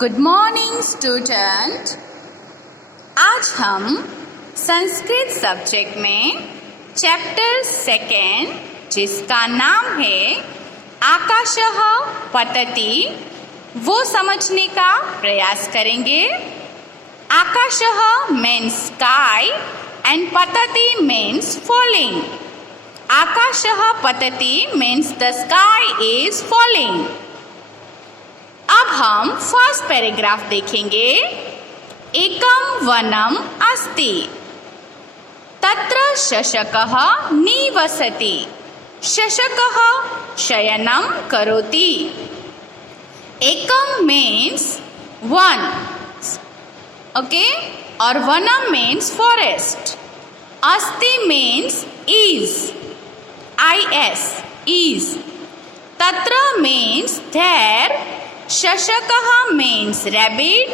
Good morning student. आज हम Sanskrit subject में चैप्टर 2 जिसका नाम है आकाशः पतति वो समझने का प्रयास करेंगे। आकाशः मीन्स स्काई एंड पतति मीन्स फॉलिंग। आकाशः पतति means the sky is falling. अब हम फर्स्ट पैराग्राफ देखेंगे। एकम वनम अस्ति तत्र शशकः निवसति। शशकः शयनं करोति। एकम मीन्स वन, ओके, और वनम मीन्स फॉरेस्ट। अस्ति मीन्स is, is. तत्र means there. शशकः means rabbit.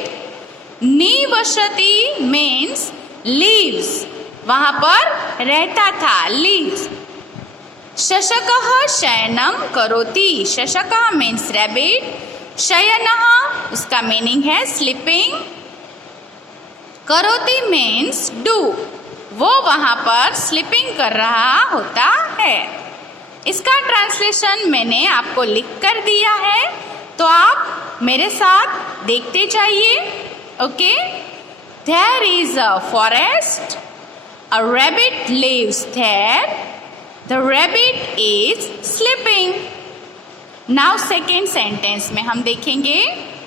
निवसति means lives, वहाँ पर रहता था, lives. शशकः शयनं करोति। शशकः means rabbit. शयनः उसका मीनिंग है स्लीपिंग। करोति means do, वो वहाँ पर स्लीपिंग कर रहा होता है। इसका ट्रांसलेशन मैंने आपको लिख कर दिया है, तो आप मेरे साथ देखते जाइए। Okay, there is a forest, a rabbit lives there, the rabbit is sleeping. Now second sentence में हम देखेंगे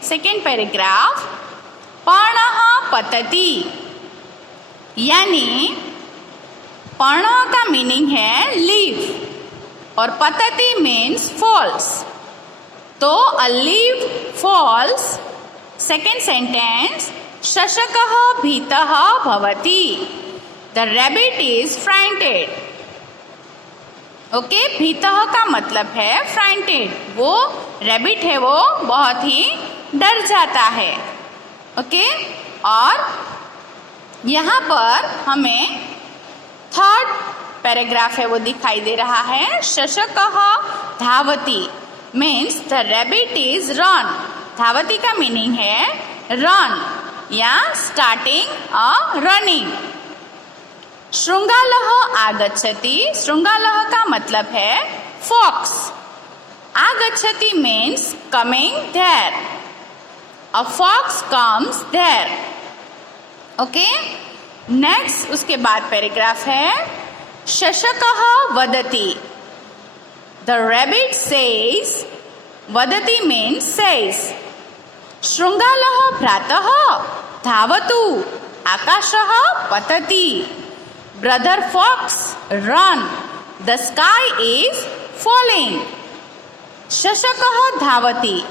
सेकेंड पैराग्राफ। पर्णः पतति, यानी पर्ण का मीनिंग है लीव और पतति मीन्स फॉल्स, तो a leave false. Second sentence, शशकः भीतः भवति, the rabbit is frightened. Okay, भीतः का मतलब है फ्राइटेड, वो रैबिट है वो बहुत ही डर जाता है। ओके, और यहाँ पर हमें थर्ड पैराग्राफ है वो दिखाई दे रहा है। शशकः धावति means the rabbit is run. धावति का मीनिंग है रन या स्टार्टिंग अ रनिंग। शृंगालः आगच्छति, शृंगालः का मतलब है फॉक्स। आगच्छति means coming there, a fox comes there. Okay, next उसके बाद पैराग्राफ है शशकः वदति, द रैबिट सेज। वदति मीन्स सेज। शृंगालः भ्रातः धावतु, आकाशः पतति, brother fox run, the sky is falling. शशकः धावति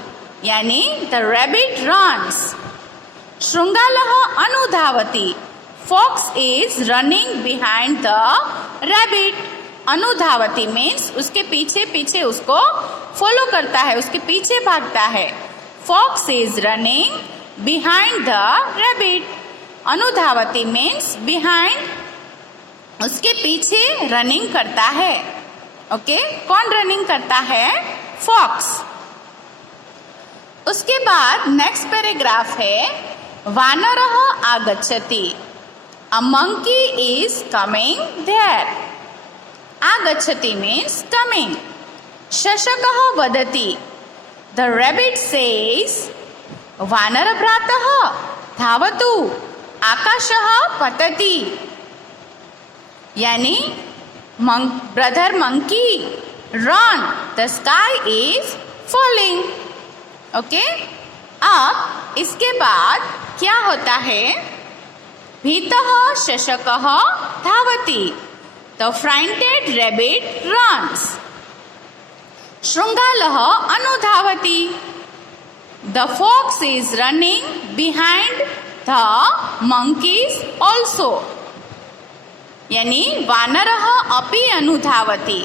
यानी द रैबिट रन्स। शृंगालः अनुधावति, fox is running behind the rabbit. अनुधावति मीन्स उसके पीछे पीछे उसको फॉलो करता है, उसके पीछे भागता है। Fox is running behind the rabbit. अनुधावति मीन्स बिहाइंड, उसके पीछे रनिंग करता है। ओके, कौन रनिंग करता है? फॉक्स। उसके बाद नेक्स्ट पैराग्राफ है वानरः आगच्छति, a monkey is coming there. आगच्छति मीन्स कमिंग। शशकः वदति, द रैबिट सेज। वानरभ्रातः धावतु, आकाशः पतति, यानी brother monkey run, the sky is falling. Okay, अब इसके बाद क्या होता है? भीतः शशकः धावति, द फ्राइटेड रैबिट रन्स। शृंगालः अनुधावति, the fox is running behind the monkeys also, यानी वानरः अपि अनुधावति,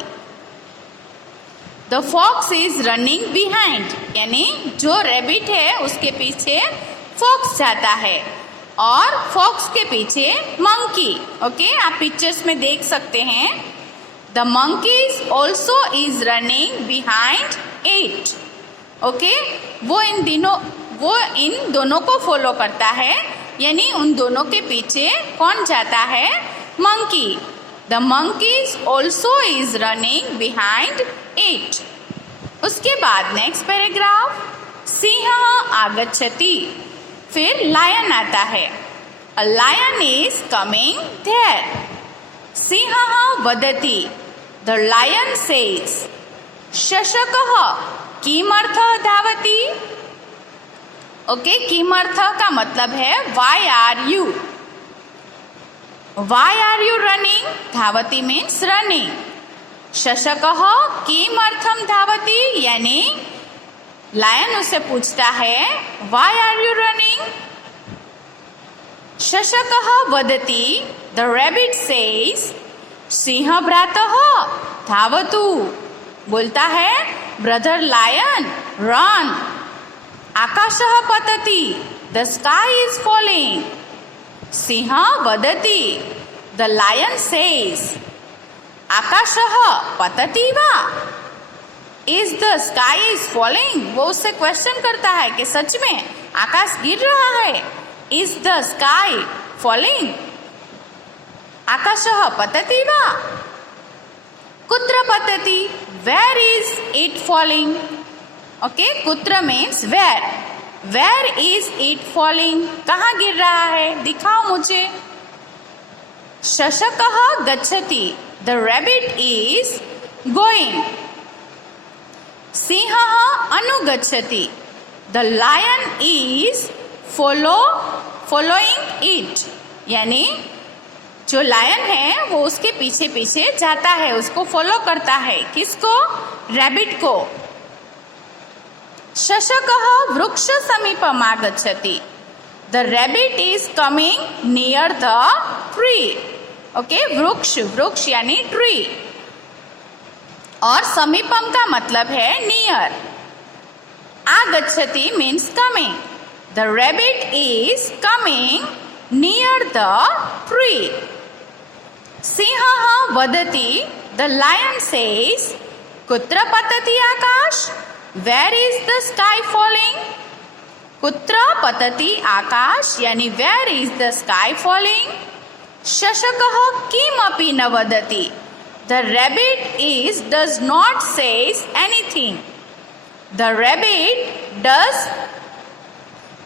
the fox is running behind, यानी जो रैबिट है उसके पीछे फॉक्स जाता है और फॉक्स के पीछे मंकी। ओके, आप पिक्चर्स में देख सकते हैं। The monkeys also is running behind it. Okay, वो वो इन दोनों को फॉलो करता है, यानी उन दोनों के पीछे कौन जाता है? Monkey. The monkeys also is running behind it. उसके बाद नेक्स्ट पैराग्राफ, सिंह आगच्छति, फिर लायन आता है। A lion is coming there. सिंह वदति, द लायन सेज। शशकः किमर्थः धावति। ओके, किमर्थः का मतलब है why are you. Why are you running? धावति मीन्स रनिंग। शशकः किमर्थम धावति, यानी लायन उससे पूछता है वाई आर यू रनिंग। शशकः वदति, द रैबिट सेज। सिंह भ्रातः धावतु, बोलता है ब्रदर लायन रन। आकाशः पतति, द स्काई इज फॉलिंग। सिंह वदति, द लायन सेज। आकाशः पतति वा, is the sky is falling. वो उससे क्वेश्चन करता है कि सच में आकाश गिर रहा है। Is the sky falling. आकाशः पतति वा। कुत्र पतति, where is it falling. Okay, कुत्र means where. Where is it falling, कहाँ गिर रहा है, दिखाओ मुझे। शशकः गच्छति, द रैबिट इज गोइंग। सिंहः अनुगच्छति, the lion is following it. यानी जो लायन है वो उसके पीछे पीछे जाता है, उसको फॉलो करता है। किसको? रैबिट को। शशकः वृक्ष समीपम आगच्छति, the rabbit is coming near the tree. Okay, वृक्ष, वृक्ष यानी ट्री, और समीपम का मतलब है नियर। आगच्छति means coming. The rabbit is coming near the tree. सिंहः वदति, द लायन सेज। कुत्र पतति आकाश, where is the sky falling. कुत्र पतति आकाश, यानी where is the sky falling. शशकः किमपि न वदति, the rabbit does not say anything. The rabbit does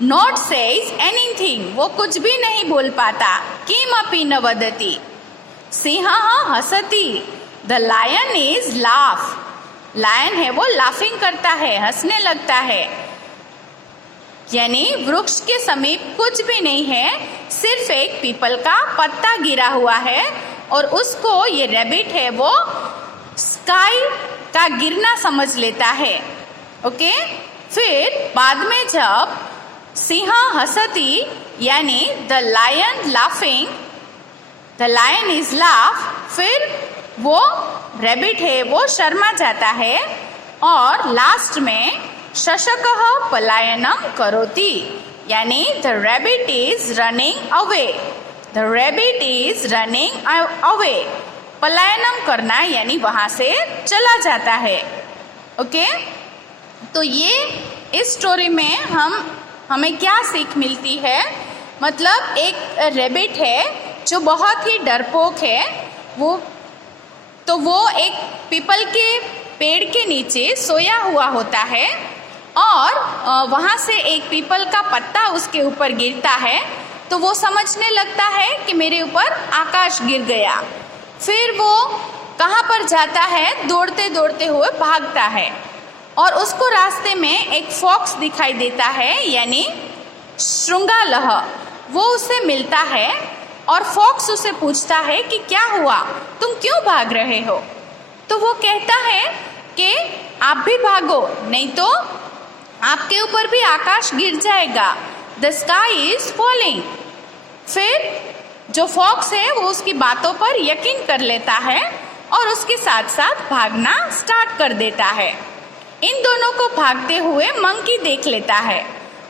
not say anything, वो कुछ भी नहीं बोल पाता। किमपि न वदति। सिंहः हसति, the lion is laugh. Lion है वो लाफिंग करता है, हंसने लगता है। यानी वृक्ष के समीप कुछ भी नहीं है, सिर्फ एक पीपल का पत्ता गिरा हुआ है, और उसको ये रैबिट है वो स्काई का गिरना समझ लेता है। ओके, फिर बाद में जब सिंह हसती, यानी the lion laughing, the lion is laugh, फिर वो रैबिट है वो शर्मा जाता है, और लास्ट में शशकः पलायनम करोति, यानी the rabbit is running away. The rabbit is running away, पलायनम करना यानी वहाँ से चला जाता है। ओके, तो ये इस स्टोरी में हमें क्या सीख मिलती है? मतलब एक रैबिट है जो बहुत ही डरपोक है, वो एक पीपल के पेड़ के नीचे सोया हुआ होता है, और वहाँ से एक पीपल का पत्ता उसके ऊपर गिरता है, तो वो समझने लगता है कि मेरे ऊपर आकाश गिर गया। फिर वो कहाँ पर जाता है? दौड़ते दौड़ते हुए भागता है, और उसको रास्ते में एक फॉक्स दिखाई देता है, यानी श्रृंगालह। वो उससे मिलता है, और फॉक्स उसे पूछता है कि क्या हुआ, तुम क्यों भाग रहे हो? तो वो कहता है कि आप भी भागो, नहीं तो आपके ऊपर भी आकाश गिर जाएगा। The sky is falling. फिर जो फॉक्स है वो उसकी बातों पर यकीन कर लेता है, और उसके साथ साथ भागना स्टार्ट कर देता है। इन दोनों को भागते हुए मंकी देख लेता है,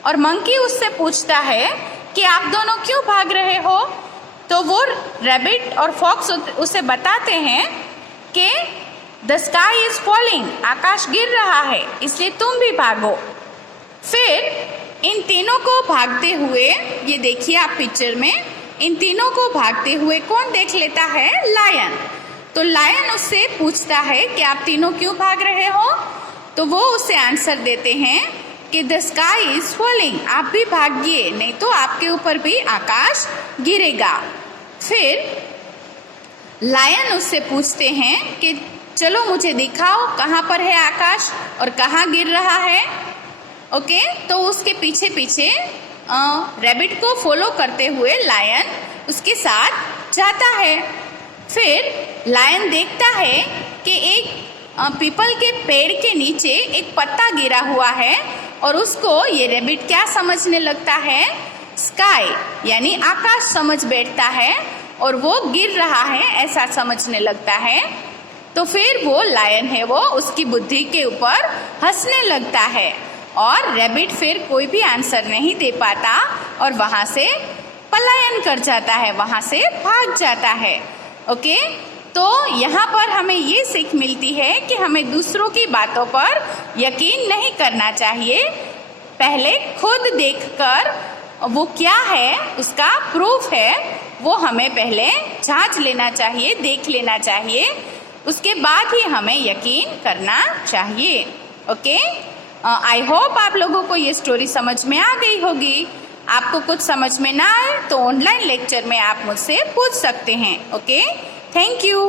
और मंकी उससे पूछता है कि आप दोनों क्यों भाग रहे हो? तो वो रैबिट और फॉक्स उसे बताते हैं कि द स्काई इज फॉलिंग, आकाश गिर रहा है, इसलिए तुम भी भागो। फिर इन तीनों को भागते हुए, ये देखिए आप पिक्चर में, इन तीनों को भागते हुए कौन देख लेता है? लायन। तो लायन उससे पूछता है कि आप तीनों क्यों भाग रहे हो? तो वो उसे आंसर देते हैं कि द स्काई इज फॉलिंग, आप भी भागिए, नहीं तो आपके ऊपर भी आकाश गिरेगा। फिर लायन उससे पूछते हैं कि चलो मुझे दिखाओ कहाँ पर है आकाश और कहाँ गिर रहा है। ओके, तो उसके पीछे पीछे रैबिट को फॉलो करते हुए लायन उसके साथ जाता है। फिर लायन देखता है कि एक पीपल के पेड़ के नीचे एक पत्ता गिरा हुआ है और उसको ये रैबिट क्या समझने लगता है? स्काई यानी आकाश समझ बैठता है और वो गिर रहा है ऐसा समझने लगता है। तो फिर वो लायन है वो उसकी बुद्धि के ऊपर हंसने लगता है और रैबिट फिर कोई भी आंसर नहीं दे पाता और वहाँ से पलायन कर जाता है, वहाँ से भाग जाता है। ओके, तो यहाँ पर हमें ये सीख मिलती है कि हमें दूसरों की बातों पर यकीन नहीं करना चाहिए, पहले खुद देखकर वो क्या है उसका प्रूफ है वो हमें पहले जांच लेना चाहिए, देख लेना चाहिए, उसके बाद ही हमें यकीन करना चाहिए। ओके, आई होप आप लोगों को ये स्टोरी समझ में आ गई होगी। आपको कुछ समझ में ना आए तो ऑनलाइन लेक्चर में आप मुझसे पूछ सकते हैं। Okay, thank you.